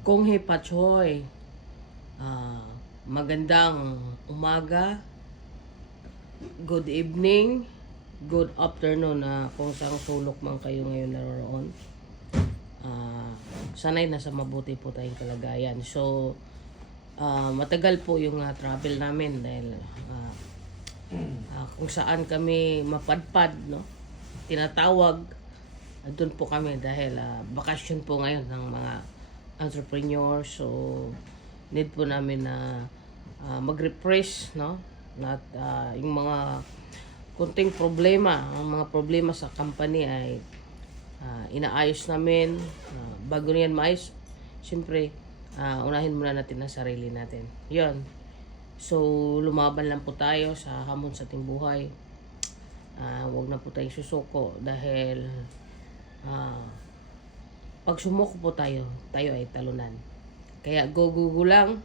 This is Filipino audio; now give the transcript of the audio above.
Kung Pachoy, magandang umaga, good evening, good afternoon na kung saan sulok man kayo ngayon naroon. Sana'y nasa mabuti po tayong kalagayan. So, matagal po yung travel namin dahil kung saan kami mapadpad, no? Tinatawag, doon po kami dahil bakasyon po ngayon ng mga entrepreneur. So, need po namin na mag-refresh, no? At yung mga kunting problema, ang mga problema sa company ay inaayos namin. Bago niyan maayos, siyempre, unahin muna natin ang sarili natin. Yun. So, lumaban lang po tayo sa hamon sa ating buhay. Huwag na po tayong susuko dahil pag sumuko po tayo ay talunan. Kaya go lang.